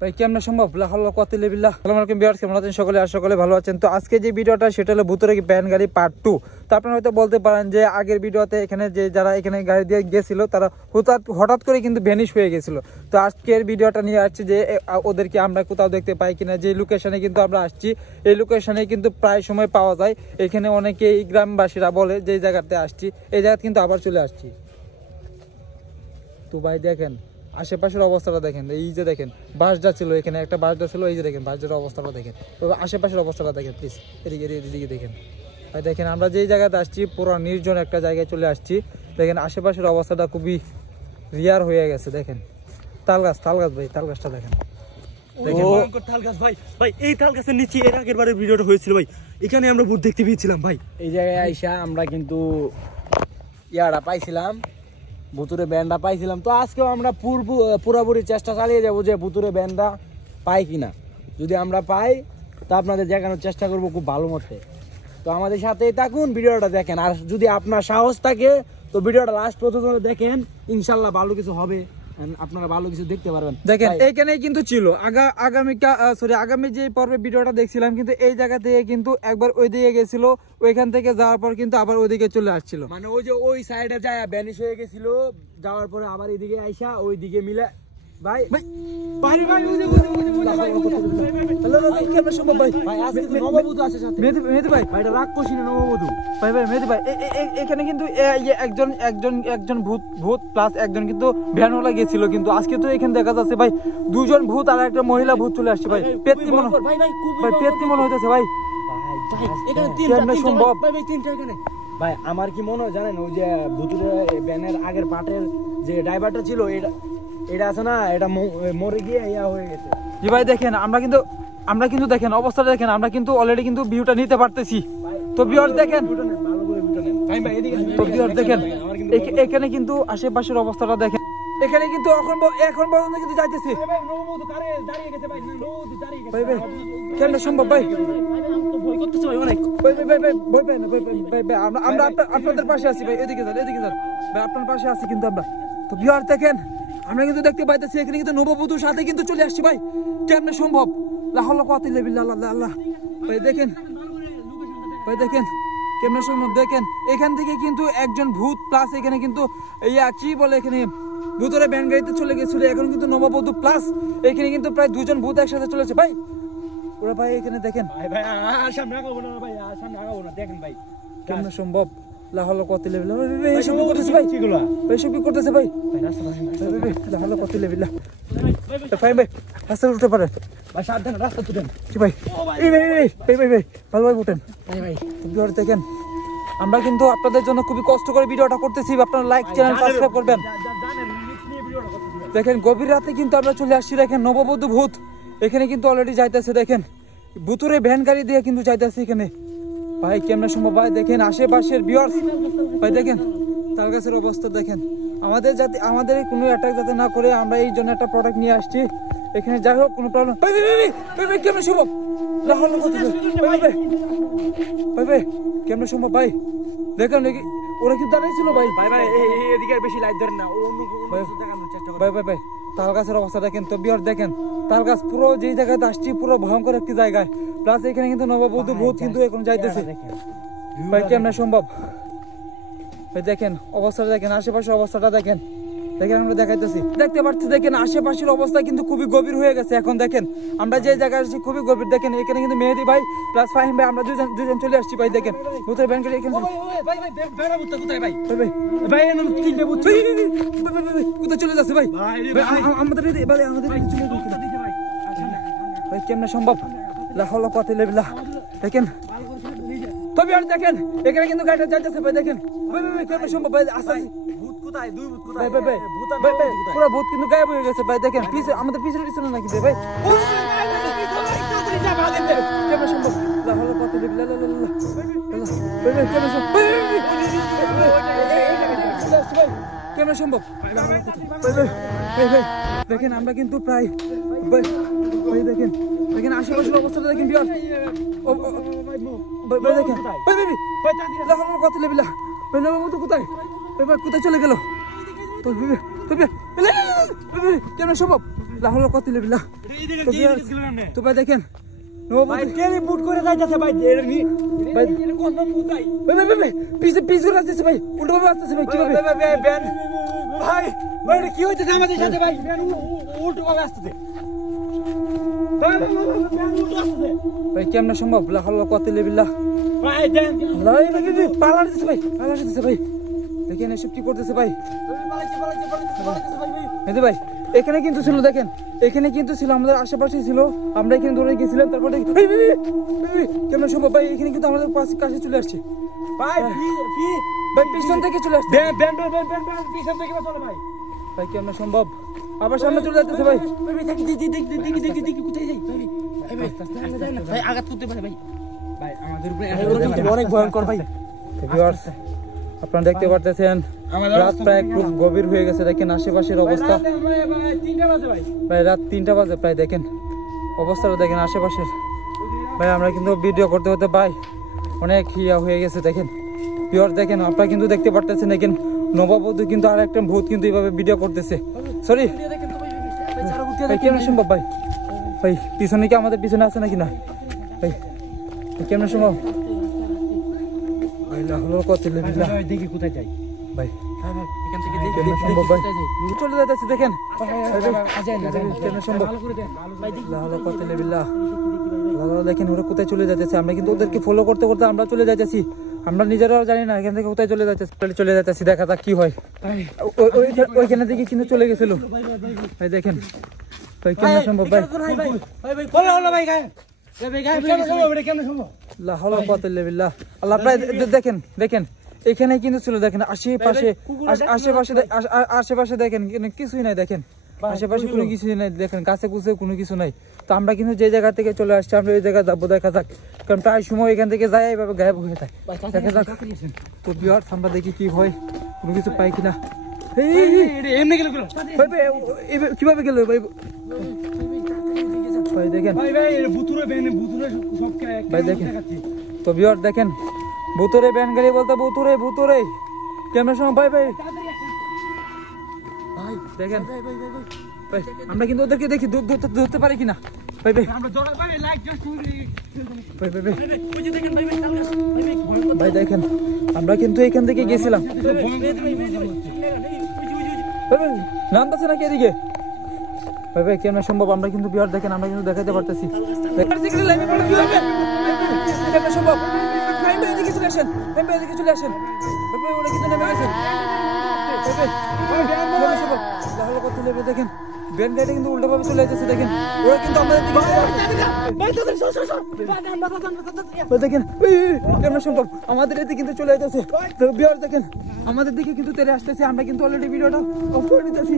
ভাই কেমন সম্ভব সকলে সকলে ভালো আছেন। তো আজকে যে ভিডিওটা সেটা হলো ভূতুরে ভ্যান গাড়ি পার্ট 2। তো আপনারা হয়তো বলতে পারেন যে আগের ভিডিওতে এখানে যে যারা এখানে গাড়ি দিয়ে গেছিল তারা হঠাৎ করে কিন্তু ভ্যানিশ হয়ে গেছিল। তো আজকের ভিডিওটা নিয়ে আসছি যে ওদেরকে আমরা কোথাও দেখতে পাই কিনা। যে লোকেশনে কিন্তু আমরা আসছি এই লোকেশনে কিন্তু প্রায় সময় পাওয়া যায়। এখানে অনেকেই গ্রামবাসীরা বলে যে জায়গাতে আসছি এই জায়গাতে কিন্তু আবার চলে আসছি। তো ভাই দেখেন আশেপাশের অবস্থাটা দেখেন, এই যে দেখেন বাসটা ছিল, এখানে একটা বাসটা ছিল, এই যে দেখেন বাসটার অবস্থাটা দেখেন, আশেপাশের অবস্থাটা দেখেন প্লিজ, এদিকে দেখেন ভাই। দেখেন আমরা যেই জায়গাতে আসছি পুরো নির্জন একটা জায়গায় চলে আসছি। দেখেন আশেপাশের অবস্থাটা খুবই রিয়ার হয়ে গেছে। দেখেন তাল গাছ ভাই, তাল গাছটা দেখেন। এই তাল গাছের নিচে এর আগের বারের ভিডিওটা হয়েছিল ভাই, এখানে আমরা ভূত দেখতে পেয়েছিলাম ভাই। এই জায়গায় আইসা আমরা কিন্তু ইয়াটা পাইছিলাম, ভুতুরে ব্যান্ডটা পাইছিলাম। তো আজকেও আমরা পুরোপুরি চেষ্টা চালিয়ে যাবো যে ভুতুরে ব্যান্ডটা পাই কিনা। যদি আমরা পাই তো আপনাদের দেখানোর চেষ্টা করবো খুব ভালো মতে। তো আমাদের সাথেই থাকুন, ভিডিওটা দেখেন। আর যদি আপনার সাহস থাকে তো ভিডিওটা লাস্ট পর্যন্ত দেখেন, ইনশাল্লাহ ভালো কিছু হবে, আপনারা ভালো কিছু দেখতে পারবেন। দেখেন এইখানেই কিন্তু ছিল আগামী যে পর্বে ভিডিওটা দেখছিলাম কিন্তু এই জায়গা থেকে কিন্তু একবার ওই দিকে গেছিল, ওইখান থেকে যাওয়ার পর কিন্তু আবার ওইদিকে চলে আসছিল। মানে ওই যে ওই সাইডে যায় ভ্যানিশ হয়ে গেছিল, যাওয়ার পরে আবার এইদিকে আইসা ওই দিকে মিলে ভাই এখানে কিন্তু একজন ভূত প্লাস একজন কিন্তু ভ্যানওয়ালা গেছিল, কিন্তু আজকে তো এখানে দেখা যাচ্ছে ভাই দুজন ভূত আর একটা মহিলা ভূত চলে আসছে ভাই। পেতনি মনে হইতেছে ভাই। সম্ভব ভাই আমার কি মনে হয় জানেন, ওই যে ভুতুরে ভ্যানের আগের পার্টের যে ড্রাইভারটা ছিল এটা আছে না, এটা মরে গিয়ে ইয়া হয়ে গেছে। জি ভাই দেখেন আমরা কিন্তু দেখেন অবস্থাটা দেখেন, আমরা কিন্তু অলরেডি কিন্তু ভিউটা নিতে পারতেছি। তো ভিউয়ার্স দেখেন, এখানে কিন্তু আশেপাশের অবস্থাটা দেখেন, এখানে কিন্তু এখন পর্যন্ত কিন্তু যাইতেছি। কেন সম্ভব ভাই? আমরা আপনাদের পাশে আছি ভাই, এদিকে যান ভাই, আপনার পাশে আছি কিন্তু আমরা। তো ভিউয়ার্স দেখেন আমরা কিন্তু দেখতে পাইতেছি এখানে কিন্তু নববধূর সাথে কিন্তু চলে আসছি ভাই। কেমনে সম্ভব? আল্লাহ ভাই দেখেন কেমনে সম্ভব? দেখেন এখান থেকে কিন্তু একজন ভূত প্লাস এখানে কিন্তু কি বলে এখানে ভূতরে ভ্যান গাড়িতে চলে গেছিল, এখন কিন্তু নববধূ প্লাস এখানে কিন্তু প্রায় দুজন ভূত একসাথে চলেছে ভাই। ওরা ভাই এখানে দেখেন দেখেন ভাই কেমনে সম্ভব? করতেছে ভাই, রাস্তা উঠতে পারে রাস্তা তুলেন কি ভাই? ভালোভাবে উঠেন ভাই। দেখেন আমরা কিন্তু আপনাদের জন্য খুবই কষ্ট করে ভিডিওটা করতেছি, আপনারা লাইক চ্যানেল সাবস্ক্রাইব করবেন। দেখেন গভীর রাতে কিন্তু আমরা চলে আসছি। দেখেন নববধূ ভূত এখানে কিন্তু অলরেডি যাইতেছে। দেখেন ভুতুরে ভ্যান গাড়ি দিয়ে কিন্তু যাইতেছে এখানে ভাই। কেমন সম্ভব ভাই? দেখেন আশেপাশের ভিউয়ার্স ভাই, দেখেন তাল গাছের অবস্থা দেখেন। আমাদের কোনো অ্যাটাক যাতে না করে আমরা এই জন্য একটা প্রোডাক্ট নিয়ে আসছি এখানে, যাই হোক কোনো প্রবলেম। কেমন সম্ভব? ভাই কেমন সম্ভব ভাই? দেখেন ওরা কি দাঁড়াইছিল ভাই? এদিকে বেশি লাইট ধরেন না, ভাই তাল গাছের অবস্থা দেখেন। তো ভিউয়ার্স দেখেন তাল গাছ পুরো যেই জায়গাতে আসছি পুরো ভয়ঙ্কর একটি জায়গায়, প্লাস এখানে কিন্তু নববধূ ভূত কিন্তু এখন যাইতেছে ভাই। কেমন সম্ভব ভাই? দেখেন অবস্থাটা দেখেন, আশেপাশের অবস্থাটা দেখেন আমরা দেখাইতেছি, দেখতে পাচ্ছি। দেখেন আশেপাশের অবস্থা কিন্তু খুবই গভীর হয়ে গেছে। এখন দেখেন আমরা যে জায়গায় আসছি খুবই গভীর। দেখেন এখানে কিন্তু মেহেদি ভাই প্লাস ফাহিম ভাই আমরা দুজন চলে আসছি ভাই। দেখেন ভূতের ব্যাংকের এখানে কোথায় চলে যাচ্ছে ভাই? আমাদের ভাই কেমন সম্ভব? দেখেন তবে আর দেখেন এখানে কিন্তু গাড়িটা যাইতেছে ভাই। দেখেন কেমন সম্ভব ভাই? পুরো ভূত কিন্তু গায়েব হয়ে গেছে ভাই। দেখেন আমাদের পিছনে নাকি ভাই? কেমন সম্ভব? কেমন সম্ভব? দেখেন আমরা কিন্তু প্রায় দেখেন আশেপাশের অবস্থাটা দেখেন বিয়ার দেখেন কোথায় চলে গেল? কেমন সম্ভব লা হলো কত লেবিলা এই দেখেন যে রিস্ক গেলাম না তো ভাই দেখেন নবাবুদ্দিন ভাই টেলিপুট করে যাইতেছে ভাই এর নি ভাই এর কোন মুদাই ভাই পিছ করে আসতেছে ভাই উল্টো ভাবে আসতেছে ভাই কিভাবে ব্যান ভাই ভাই এটা কি হইতেছে আমাদের সাথে ভাই ব্যান উল্টো ভাবে আসতেছে ভাই ব্যান উল্টো আসতেছে ভাই কেমন সম্ভব লা হলো কত লেবিলা ভাই দেন ভাই পালা দিতেছে ভাই দেখেন এসব কি করতেছে ভাই পালাইছে ভাই এই যে ভাই এখানে কিন্তু ছিল দেখেন এখানে কিন্তু ছিল আমাদের আশেপাশে ছিল আমরা এখানে দৌড়ে গেছিলাম তারপরে কেমন সম্ভব ভাই এখানে কিন্তু আমাদের কাছে চলে আসছে ভাই ভাই পিছন থেকে চলে আসছে ব্যান পিছন থেকে চলো ভাই ভাই কেমন সম্ভব আবার সামনে চলে যাচ্ছে ভাই দেখি কোথায় যাই ভাই আঘাত করতে পারে ভাই ভাই আমাদের উপরে অনেক ভয়ঙ্কর ভাই ভিউয়ার্স আপনারা দেখতে পারতেছেন রাত প্রায় খুব গভীর হয়ে গেছে দেখেন আশেপাশের অবস্থা ভাই রাত 3টা বাজে প্রায় দেখেন অবস্থাটা দেখেন আশেপাশের ভাই আমরা কিন্তু ভিডিও করতে করতে ভাই অনেক ইয়া হয়ে গেছে দেখেন ভিউয়ার্স দেখেন আপনারা কিন্তু দেখতে পারতেছেন দেখেন নবাববধূ কিন্তু আর একটা ভূত কিন্তু এইভাবে ভিডিও করতেছে সরি ভাই কেমন সম্ভব ভাই পিছনে কি আমাদের পিছনে আছে নাকি না ভাই কেমন সম্ভব হলো কত লেবিলা দেখি কোথায় যাই ভাই এখান থেকে কেমন সম্ভব ভাই চলে যাচ্ছে দেখেন কেমন সম্ভব হলো কত লেবিলা দেখেন ওরা কোথায় চলে যাচ্ছে আমরা কিন্তু ওদেরকে ফলো করতে করতে আমরা চলে যাচ্ছি আমরা নিজেরাও জানি না এখান থেকে কোথায় চলে যাচ্ছি দেখা যাক কি হয় ওইখানে থেকে কিন্তু চলে গেছিল ভাই দেখেন ভাই কেমন সম্ভব ভাই দেখেন এখানে কিন্তু ছিল দেখেন আশেপাশে দেখেন কিছুই নাই দেখেন আশেপাশে কোনো কিছুই নাই দেখেন কাছে কুছে কোনো কিছু নাই তো আমরা কিন্তু যে জায়গা থেকে চলে আসছি আমরা ওই জায়গায় যাবো দেখা যাক কারণ প্রায় সময় এখান থেকে যাই এইভাবে গায়েব হয়ে যায় দেখা যাক তো ভিউয়ার্স আমরা দেখি কি হয় কোনো কিছু পাই কিনা কিভাবে গেল ভাই ভাই দেখেন ভাই দেখেন তো ভিউয়ার দেখেন ভুতুরে ব্যান গাড়ি বলতে ভুতুরে কেমন সময় ভাই দেখেন ভাই আমরা কিন্তু ওদেরকে দেখি ধরতে পারি কিনা ভাই ভাই দেখেন আমরা কিন্তু এখান থেকে গেছিলাম নামতেছে নাকি এদিকে ভাই কেমন সম্ভব আমরা কিন্তু বিহার দেখেন আমরা কিন্তু দেখাতে পারতেছি সম্ভব চলে আসেন ওরা কিন্তু নেমে গেছে দেখেন ব্যান গাড়ি কিন্তু উল্টো ভাবে চলে যাচ্ছে দেখেন ওরা কিন্তু আমাদের দেখেন কেমন সম্ভব আমাদের এতে কিন্তু চলে যাচ্ছে তো বিহার দেখেন আমাদের দিকে কিন্তু তেরে আসতেছে আমরা কিন্তু অলরেডি ভিডিওটা অফ করে নিতেছি